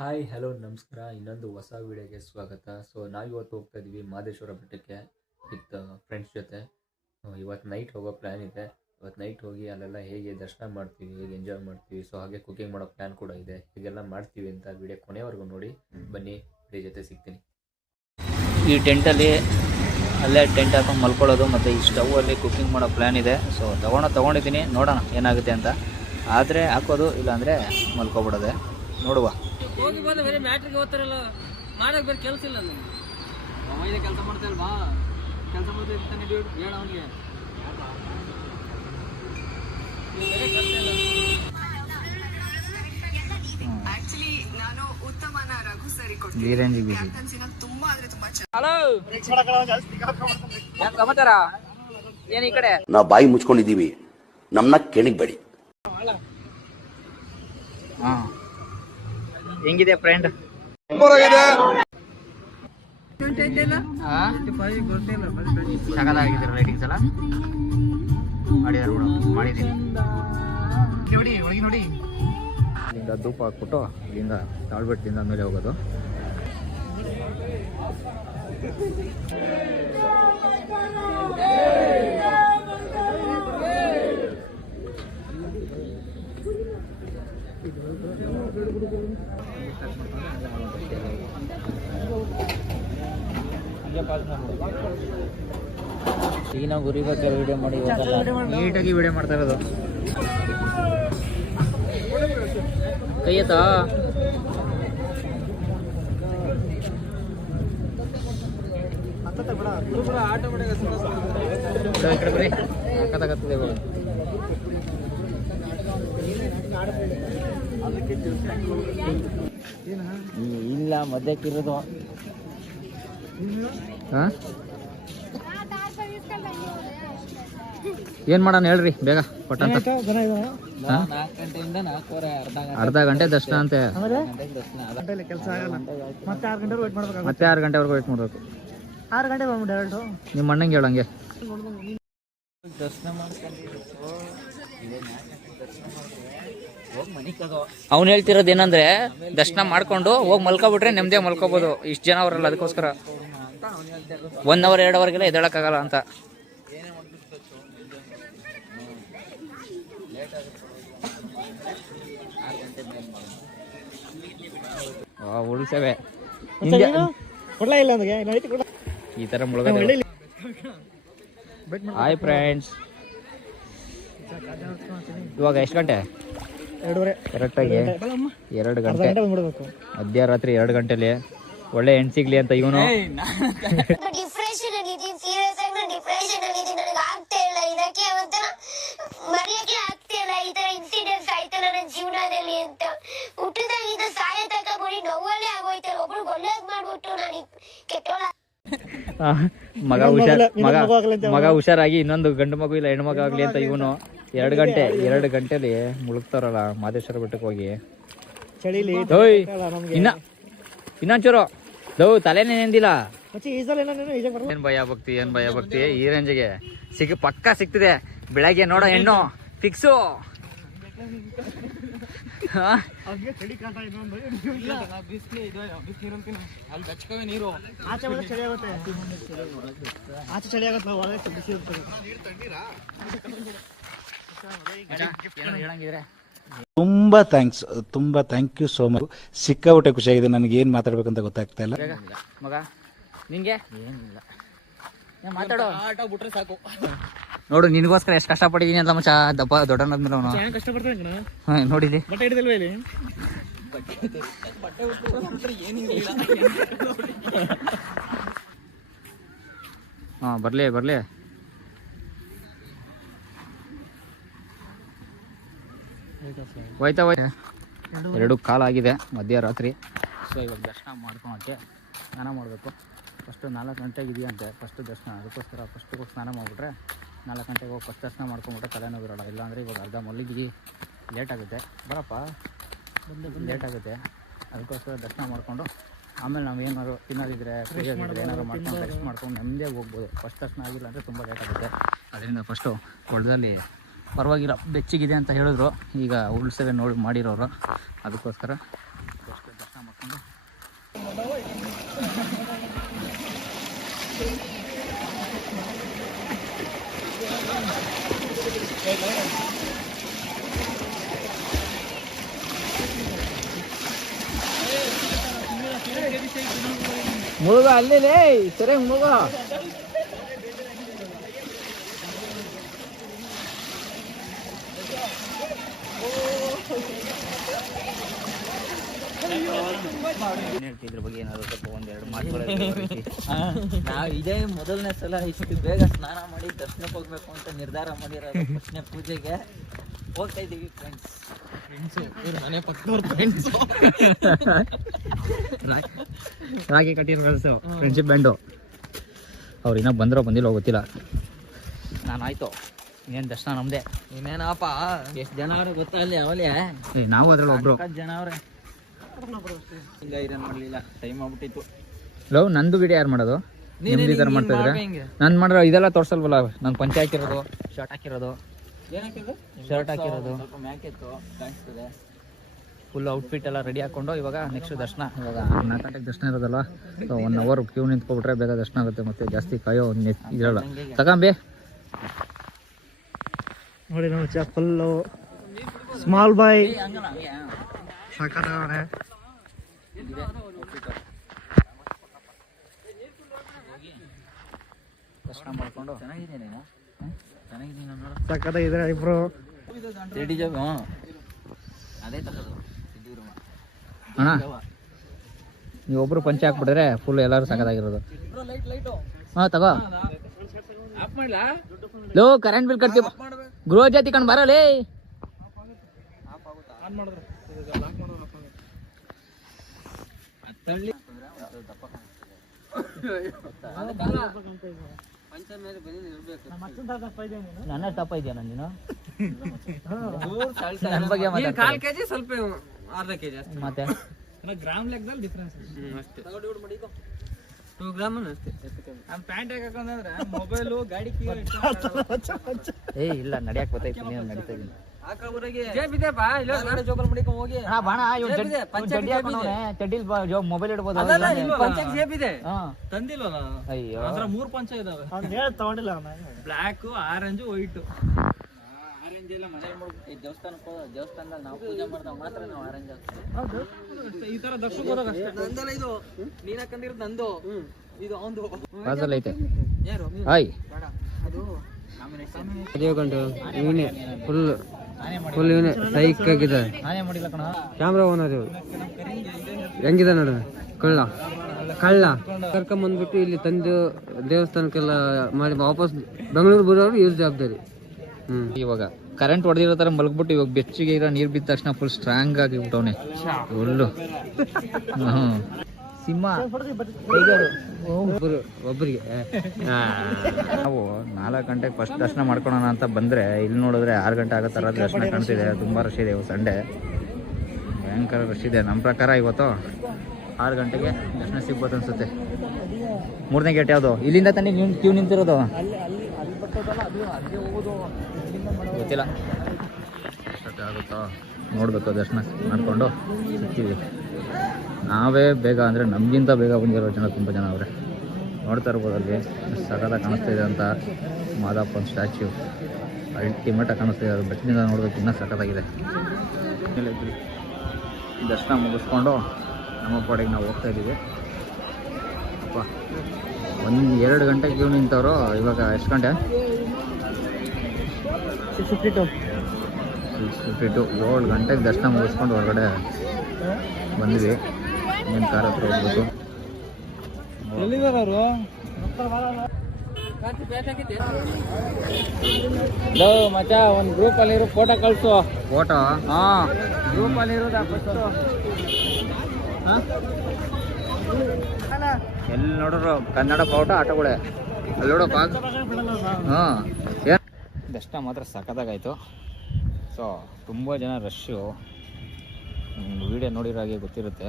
Hi hello ನಮಸ್ಕಾರ. ಇನ್ನೊಂದು ಹೊಸ ವಿಡಿಯೋಗೆ ಸ್ವಾಗತ. ನಾವಿವತ್ತು ಹೋಗ್ತಾ ಇದ್ದೀವಿ ಮಹದೇಶ್ವರ ಬೆಟ್ಟಕ್ಕೆ ವಿತ್ ಫ್ರೆಂಡ್ಸ್ ಜೊತೆ. ಇವತ್ತು ನೈಟ್ ಹೋಗೋ ಪ್ಲ್ಯಾನ್ ಇದೆ. ಇವತ್ತು ನೈಟ್ ಹೋಗಿ ಅಲ್ಲೆಲ್ಲ ಹೇಗೆ ದರ್ಶನ ಮಾಡ್ತೀವಿ, ಹೇಗೆ ಎಂಜಾಯ್ ಮಾಡ್ತೀವಿ, ಹಾಗೆ ಕುಕಿಂಗ್ ಮಾಡೋ ಪ್ಲ್ಯಾನ್ ಕೂಡ ಇದೆ. ಹೀಗೆಲ್ಲ ಮಾಡ್ತೀವಿ ಅಂತ ವಿಡಿಯೋ ಕೊನೆವರೆಗೂ ನೋಡಿ. ಬನ್ನಿ, ವಿಡಿಯೋ ಜೊತೆ ಸಿಗ್ತೀನಿ. ಈ ಟೆಂಟಲ್ಲಿ ಅಲ್ಲೇ ಟೆಂಟ್ ಹಾಕೊಂಡು ಮಲ್ಕೊಳ್ಳೋದು ಮತ್ತು ಈ ಸ್ಟವಲ್ಲಿ ಕುಕಿಂಗ್ ಮಾಡೋ ಪ್ಲ್ಯಾನ್ ಇದೆ. ತೊಗೊಂಡಿದ್ದೀನಿ, ನೋಡೋಣ ಏನಾಗುತ್ತೆ ಅಂತ. ಆದರೆ ಹಾಕೋದು, ಇಲ್ಲಾಂದರೆ ಮಲ್ಕೊಬಿಡೋದೆ. ನೋಡುವ. ಹೋಗಿ ಬಂದ ಬರೀ ಮ್ಯಾಟ್ರಿಗೆ ಓದ್ತಾರಲ್ಲ, ಮಾಡಕ್ಕೆ ಬೇರೆ ಕೆಲಸ ಇಲ್ಲ ನಮ್ಗೆ. ಕೆಲಸ ಮಾಡ್ತಾಯಿಲ್ವಾ? ಕೆಲಸ ಮಾಡ್ತಾನೆ ಹೇಳ ಅವನಿಗೆ. ಹಲೋ, ಸಮಾಚಾರ ಏನು? ಈ ಕಡೆ ನಾವು ಬಾಯಿ ಮುಚ್ಕೊಂಡಿದ್ದೀವಿ, ನಮ್ಮನ್ನ ಕೆಣಿಗ್ಬೇಡಿ. ಹೆಂಗಿದೆ ಫ್ರೆಂಡ್? ಸಕಲಾಗಿದ್ದಾರೆ ಲೈಟಿಂಗ್ಸ್ ಎಲ್ಲ ಮಾಡಿದ್ದಾರೆ. ಮಾಡಿದ್ದೀನಿ ನೋಡಿ, ಒಳಗೆ ನೋಡಿ. ಇಲ್ಲಿಂದ ಧೂಪ ಹಾಕ್ಬಿಟ್ಟು ಇಲ್ಲಿಂದ ತಾಳ್ಬೆಟ್ಟದಿಂದ ಮೇಲೆ ಹೋಗೋದು. ಈಗ ನಾವು ಗುರಿ ಬಗ್ಗೆ ವಿಡಿಯೋ ಮಾಡಿ ನೀಟಾಗಿ ವಿಡಿಯೋ ಮಾಡ್ತಾ ಇರೋದು. ಕೈ ಎತ್ತಾ ಬರೀ ಹಾಕತ್ತಾಗತ್ತದೆ. ಇಲ್ಲ ಮಧ್ಯಕ್ಕಿರೋದು. ಏನ್ ಮಾಡೋಣ ಹೇಳ್ರಿ ಬೇಗ ಪಟ್ಟಂತ. ಅರ್ಧ ಗಂಟೆ ದರ್ಶನ ಅಂತೆ. ಮತ್ತೆ 6 ಗಂಟೆವರೆಗೂ ವೇಟ್ ಮಾಡ್ಬೇಕು. 6 ಗಂಟೆ ಬಂದ್ಬಿಟ್ಟು ನಿಮ್ಮ ಅಣ್ಣಂಗೆ ಹೇಳಂಗೆ. ಅವ್ನು ಹೇಳ್ತಿರೋದು ಏನಂದ್ರೆ, ದರ್ಶನ ಮಾಡ್ಕೊಂಡು ಹೋಗಿ ಮಲ್ಕೊಬಿಟ್ರೆ ನೆಮ್ಮದಿ ಮಲ್ಕೋಬಹುದು. ಇಷ್ಟು ಜನ ಅವರಲ್ಲ, ಅದಕ್ಕೋಸ್ಕರ 1 ಅವರ್ 2 ಅವರ್ಗೆಲ್ಲ ಎದ್ದೇಳಕ್ಕಾಗಲ್ಲ ಅಂತ. ಉಳ್ಸೇವೆ ಈ ತರ ಮುಳುಗೋದು. ಹಾಯ್ ಫ್ರೆಂಡ್ಸ್, ಇವಾಗ ಎಷ್ಟು ಗಂಟೆ? 2:30. ಕರೆಕ್ಟಾಗಿ 2 ಗಂಟೆ ಮಧ್ಯರಾತ್ರಿ. 2 ಗಂಟೆಲಿ ಒಳ್ಳೆ ಹೆಣ್ಣು ಸಿಗ್ಲಿ ಅಂತ ಇವನು. ಜೀವನದಲ್ಲಿ ಅಂತ ಹುಟ್ಟಿದಾಗಿದ್ದ ಸಾಯ ತಕ ಬರೀ ನೋವಲ್ಲೇ ಆಗೋಯ್ತಾರೆ. ಒಬ್ರು ಒಳ್ಳೇದ್ ಮಾಡ್ಬಿಟ್ಟು ನನಗೆ ಕೆಟ್ಟೋಳ ಮಗ ಹುಷಾರಾಗಿ ಇನ್ನೊಂದು ಗಂಡು ಮಗು ಇಲ್ಲ ಹೆಣ್ಣು ಮಗ ಆಗ್ಲಿ ಅಂತ ಇವನು 2 ಗಂಟೆಲಿ ಮುಳುಗ್ತಾರಲ್ಲ ಮಹದೇಶ್ವರ ಬೆಟ್ಟಕ್ಕೆ ಹೋಗಿ. ಇನ್ನೊಂಚೂರು ತಲೆನೇ ನೆಂದಿಲ್ಲ. ಏನ್ ಭಯ ಭಕ್ತಿ ಈ ರೇಂಜ್ಗೆ ಪಕ್ಕ ಸಿಗ್ತಿದೆ. ಬೆಳಗ್ಗೆ ನೋಡೋ ಹೆಣ್ಣು ಫಿಕ್ಸು. ತುಂಬಾ ಥ್ಯಾಂಕ್ ಯು ಸೋ ಮಚ್. ಸಿಕ್ಕಾಬಿಟ್ಟೆ ಖುಷಿಯಾಗಿದೆ. ನನಗೆ ಏನ್ ಮಾತಾಡ್ಬೇಕಂತ ಗೊತ್ತಾಗ್ತಾ ಇಲ್ಲ. ಮಗ ನಿಂಗೆ ಏನಿಲ್ಲ, ಮಾತಾಡೋ ಸಾಕು. ನೋಡು, ನಿನಗೋಸ್ಕರ ಎಷ್ಟು ಕಷ್ಟಪಟ್ಟಿದ್ದೀನಿ ಅಂತ ಮಚ್ಚ. ದೊಡ್ಡನಾದ್ಮೇಲೆ ಅವನು ನೋಡಿದ್ದೆ. ಹಾ, ಬರ್ಲಿ ಹೋಯ್ತಾ 2 ಕಾಲಾಗಿದೆ ಮಧ್ಯರಾತ್ರಿ. ಇವಾಗ ದರ್ಶನ ಮಾಡ್ಕೊಳಕ್ಕೆ ಸ್ನಾನ ಮಾಡಬೇಕು. ಫಸ್ಟು 4 ಗಂಟೆಗೆ ಇದೆಯಂತೆ ಫಸ್ಟ್ ದರ್ಶನ. ಅದಕ್ಕೋಸ್ಕರ ಫಸ್ಟ್ ಹೋಗಿ ಸ್ನಾನ ಮಾಡಿಬಿಟ್ರೆ 4 ಗಂಟೆಗೆ ಹೋಗಿ ಫಸ್ಟ್ ದರ್ಶನ ಮಾಡ್ಕೊಂಬಿಟ್ರೆ ತಲೆನೋವಿರೋಲ್ಲ. ಇಲ್ಲಾಂದರೆ ಇವಾಗ ಅರ್ಧ ಮಲ್ಲಿಗೆ ಲೇಟ್ ಆಗುತ್ತೆ. ಬರಪ್ಪ, ಲೇಟ್ ಆಗುತ್ತೆ. ಅದಕ್ಕೋಸ್ಕರ ದರ್ಶನ ಮಾಡಿಕೊಂಡು ಆಮೇಲೆ ನಾವು ಏನಾದ್ರು ತಿನ್ನೋದಿದ್ರೆ ಏನಾದ್ರು ಮಾಡ್ಕೊಂಡು ರೆಸ್ಟ್ ಮಾಡ್ಕೊಂಡು ನೆಮ್ಮದಿಯಾಗಿ ಹೋಗ್ಬೋದು. ಫಸ್ಟ್ ದರ್ಶನ ಆಗಿಲ್ಲ ಅಂದರೆ ತುಂಬ ಲೇಟ್ ಆಗುತ್ತೆ. ಅದರಿಂದ ಫಸ್ಟು ಕೊಳದಲ್ಲಿ ಪರವಾಗಿಲ್ಲ ಬೆಚ್ಚಗಿದೆ ಅಂತ ಹೇಳಿದ್ರು. ಈಗ ಉಳ್ಸವೆ ನೋಡಿ ಮಾಡಿರೋರು, ಅದಕ್ಕೋಸ್ಕರ ಅಷ್ಟು ದರ್ಶನ ಮಾಡ್ಕೊಂಡು ಮುಳುಗ ಅಲ್ಲಿ ಸರಿಯಾಗಿ ಮುಳುಗ. ಇದ್ರ ಬಗ್ಗೆ ಏನಾದ್ರು ಸ್ವಲ್ಪ ಒಂದೆರಡು ಮಾತುಗಳು ನಾವು ಇದೇ ಮೊದಲನೇ ಸಲ ಇಷ್ಟು ಬೇಗ ಸ್ನಾನ ಮಾಡಿ ದರ್ಶನಕ್ಕೆ ಹೋಗ್ಬೇಕು ಅಂತ ನಿರ್ಧಾರ ಮಾಡಿರೋದು. ಪ್ರಶ್ನೆ ಪೂಜೆಗೆ ಹೋಗ್ತಾ ಇದೀವಿ ಫ್ರೆಂಡ್ಸ್. ಮನೆ ಪಕ್ಕದವ್ರ ಫ್ರೆಂಡ್ಸ್ ರಾಗಿ ಕಟ್ಟಿರೋ ಕಳಿಸು ಫ್ರೆಂಡ್ಶಿಪ್ ಬ್ಯಾಂಡು. ಅವ್ರು ಇನ್ನೂ ಬಂದಿರೋ ಬಂದಿಲ್ಲ ಗೊತ್ತಿಲ್ಲ. ನಾನು ಆಯ್ತು ಇನ್ನೇನು ದರ್ಶನ ನಮ್ಮದೇ. ಇನ್ನೇನಪ್ಪ ಎಷ್ಟು ಜನ ಅವ್ರೆ ಗೊತ್ತಾ ಅಲ್ಲಿ ಅವಲೇ ನಾವು ಅದ್ರಲ್ಲಿ ಒಬ್ರು ಜನ ಅವ್ರೆ. ಹಿಂಗ ಐರನ್ ಮಾಡ್ಲಿಲ್ಲ, ಟೈಮ್ ಆಗ್ಬಿಟ್ಟಿತ್ತು. ಲವ್ ನಂದು ವಿಡಿಯೋ ಯಾರು ಮಾಡೋದು? ನಿಮ್ದು ಈ ಥರ ಮಾಡ್ತಾ ಇದ್ರೆ ನಾನು ಮಾಡಿರೋ ಇದೆಲ್ಲ ತೋರಿಸಲ್ವಲ್ಲ. ನಾನು ಪಂಚೆ ಹಾಕಿರೋದು, ಶರ್ಟ್ ಹಾಕಿರೋದು, ಶರ್ಟ್ ಹಾಕಿರೋದು, ಸ್ವಲ್ಪ ಮ್ಯಾಕಿತ್ತು ಕಾಣಿಸ್ತದೆ. ಫುಲ್ ಔಟ್ಫಿಟ್ ಎಲ್ಲ ರೆಡಿ ಹಾಕೊಂಡು ಇವಾಗ ನೆಕ್ಸ್ಟ್ ದರ್ಶನ. ಇವಾಗ 4 ಗಂಟೆಗೆ ದರ್ಶನ ಇರೋದಲ್ಲ, ಸೊ 1 hour ಕ್ಯೂ ನಿಂತ್ಕೊಬಿಟ್ರೆ ಬೇಗ ದರ್ಶನ ಆಗುತ್ತೆ. ಮತ್ತೆ ಜಾಸ್ತಿ ಕಾಯೋ ಇರಲ್ಲ. ತಗೊಂಬಿ ನೋಡಿ ನಮ್ಮ ಚಪ್ಪಲ್ಲು ಸ್ಮಾಲ್ ಬಾಯ್ ಸಾಕಾಗವನೆ. ದರ್ಶನ ಮಾಡ್ಕೊಂಡು ಸಾಕಾಗಿದ್ರೆ ಇಬ್ರು ರೆಡಿ ಜಾಬ್ ಅದೇ ತಗೋದು. ಅಣ್ಣ ನೀವೊಬ್ರು ಪಂಚೆ ಹಾಕ್ಬಿಟ್ರೆ ಫುಲ್ ಎಲ್ಲರೂ ಸಖತ್ತಾಗಿರೋದು. ಹಾಂ ತಗೋ. ಲೋ ಕರೆಂಟ್ ಬಿಲ್ ಕಟ್ತೀವಿ ಗೃಹ ಜಾತಿ ಕಣ್ ಬರಲೇ. ನನ್ನ ತಪ್ಪ ಇದೆಯಾ ನೀನು? ನನ್ನ ಬಗ್ಗೆ ಕಾಲ್ ಕೆಜಿ ಸ್ವಲ್ಪ ಅರ್ಧ ಕೆಜಿ ಅಷ್ಟೇ. ಮತ್ತೆ ಗ್ರಾಮ್ ಲೆಕ್ಕದಲ್ಲಿ ಡಿಫ್ರೆನ್ಸ್ ಅಷ್ಟೇ. 2 ಗ್ರಾಮ್ ಅಷ್ಟೇ. ನಮ್ಮ ಪ್ಯಾಂಟ್ ಹಾಕಂದ್ರೆ ಮೊಬೈಲು ಗಾಡಿ ಕೀ ಏ ಇಲ್ಲ ನಡಿಯಕ್ ಗೊತ್ತಾಯ್ತು ನೀನು ನಡೀತಾ ಇದ್ದೀನಿ. ಮೊಬೈಲ್ ಇಡ್ಬೋದು. ತಂದಿಲ್ವಲ್ಲ ಅಯ್ಯೋ ಅದ್ರ 3 ಪಂಚ ಇದಾವೆ. ತಗೊಂಡಿಲ್ಲ ಬ್ಲ್ಯಾಕ್, ಆರೆಂಜ್, ವೈಟ್. ಆರೆಂಜ್ ಎಲ್ಲ ಮನೆ ದೇವಸ್ಥಾನದಲ್ಲಿ ನಾವು ಪೂಜೆ ಮಾಡಿದಾಗ ಮಾತ್ರ ನಾವು ಆರೆಂಜ್ ಹಾಕ್ತೀವಿ. ಈ ತರ ದರ್ಶನಕ್ಕೆ ಹೋದಾಗ ಅಷ್ಟೇ. ನಂದಲ್ಲ ಇದು, ನೀನ್ ಹಾಕೊಂಡಿರೋದು ನಂದು, ಇದು ಅವಂದು. ಪಾಸಲ್ ಐತೆ. ಯಾರು ಹಾಯ್ ಅದು ಇವನೇ ಫುಲ್ ಇವನೇ ಸೈಕ್ ಆಗಿದೆ. ನಾನೇ ಮಾಡಿಲ್ಲ ಕಣ. ಕ್ಯಾಮ್ರಾ ಓನ್ ಅದು ಹೆಂಗಿದೆ ನೋಡು. ಕಳ್ಳ ಕರ್ಕೊಂಬಂದ್ಬಿಟ್ಟು ಇಲ್ಲಿ ತಂದು ದೇವಸ್ಥಾನಕ್ಕೆಲ್ಲ ಮಾಡಿ ವಾಪಸ್ ಬೆಂಗಳೂರು ಬರೋರು ಇವ್ರ ಜವಾಬ್ದಾರಿ. ಇವಾಗ ಕರೆಂಟ್ ಹೊಡೆದಿರೋ ತರ ಮಲಗ್ಬಿಟ್ಟು ಇವಾಗ ಬೆಚ್ಚಿಗೆ ಇರೋ ನೀರು ಬಿದ್ದ ತಕ್ಷಣ ಫುಲ್ ಸ್ಟ್ರಾಂಗ್ ಆಗಿಬಿಟ್ಟವನೆ ಫುಲ್ಲು. ಸಿಂಹ ಒಬ್ಬರಿಗೆ ನಾವು 4 ಗಂಟೆಗೆ ಫಸ್ಟ್ ದರ್ಶನ ಮಾಡ್ಕೊಳ್ಳೋಣ ಅಂತ ಬಂದರೆ ಇಲ್ಲಿ ನೋಡಿದ್ರೆ 6 ಗಂಟೆ ಆಗೋ ಥರ ದರ್ಶನ ಕಾಣ್ತಿದೆ. ತುಂಬ ರಶ್ ಇದೆ ಇವತ್ತು ಸಂಡೇ, ಭಯಂಕರ ರಶ್ ಇದೆ. ನಮ್ಮ ಪ್ರಕಾರ ಇವತ್ತು 6 ಗಂಟೆಗೆ ದರ್ಶನ ಸಿಗ್ಬೋದು ಅನ್ಸುತ್ತೆ. 3ನೇ ಗೇಟ್ ಯಾವುದು? ಇಲ್ಲಿಂದ ತಾನೇ ಕ್ಯೂ ನಿಂತಿರೋದು. ಗೊತ್ತಿಲ್ಲ ಆಗುತ್ತೋ ನೋಡಬೇಕು. ದರ್ಶನ ಮಾಡಿಕೊಂಡು ಸಿಗ್ತೀವಿ. ನಾವೇ ಬೇಗ ಅಂದರೆ ನಮಗಿಂತ ಬೇಗ ಬಂದಿರೋ ಜನ ತುಂಬ ಜನ ಅವರೇ. ನೋಡ್ತಾ ಇರ್ಬೋದು ಅಲ್ಲಿ ಸಕಲಾಗಿ ಕಾಣಿಸ್ತಾ ಇದೆ ಅಂತ ಮಾದಪ್ಪನ ಸ್ಟ್ಯಾಚ್ಯೂ ಅಲ್ಟಿಮೇಟಾಗಿ ಕಾಣಿಸ್ತಾ ಇದೆ. ಅದು ಬೆಟ್ಟದಿಂದ ನೋಡೋದಕ್ಕೆ ಇನ್ನೂ ಸಖತ್ತಾಗಿದೆ. ದರ್ಶನ ಮುಗಿಸ್ಕೊಂಡು ನಮ್ಮ ಪಾಡಿಗೆ ನಾವು ಹೋಗ್ತಾ ಇದ್ದೀವಿ. ಅಪ್ಪ 1-2 ಗಂಟೆ ಕ್ಯೂ ನಿಂತವರು. ಇವಾಗ ಎಷ್ಟು ಗಂಟೆ? 6:52. 7 ಗಂಟೆಗೆ ದರ್ಶನ ಮುಗಿಸ್ಕೊಂಡು ಹೊರಗಡೆ ಬಂದ್ವಿ. ಏನು ಕಾರ್ ಹತ್ರ ಹೋಗ್ಬೇಕು. ಮಚ್ಚ ಒಂದು ಗ್ರೂಪ್ ಅಲ್ಲಿ ಫೋಟೋ ಕಳ್ಸು. ಫೋಟೋ? ಹಾಂ, ಗ್ರೂಪ್ ಅಲ್ಲಿ ಇರೋದಾ ಫಸ್ಟು. ಎಲ್ಲಿ ನೋಡಿದ್ರು ಕನ್ನಡ ಫೋಟೋ ಆಟೋಗಳೇ ಅಲ್ಲಿ ನೋಡೋ ಪಾಕ್. ಹಾಂ, ದರ್ಶನ ಮಾತ್ರ ಸಖತ್ತಾಗಾಯಿತು. ಸೊ ತುಂಬ ಜನ ರಶ್ಶು. ವಿಡಿಯೋ ನೋಡಿರೋ ಹಾಗೆ ಗೊತ್ತಿರುತ್ತೆ.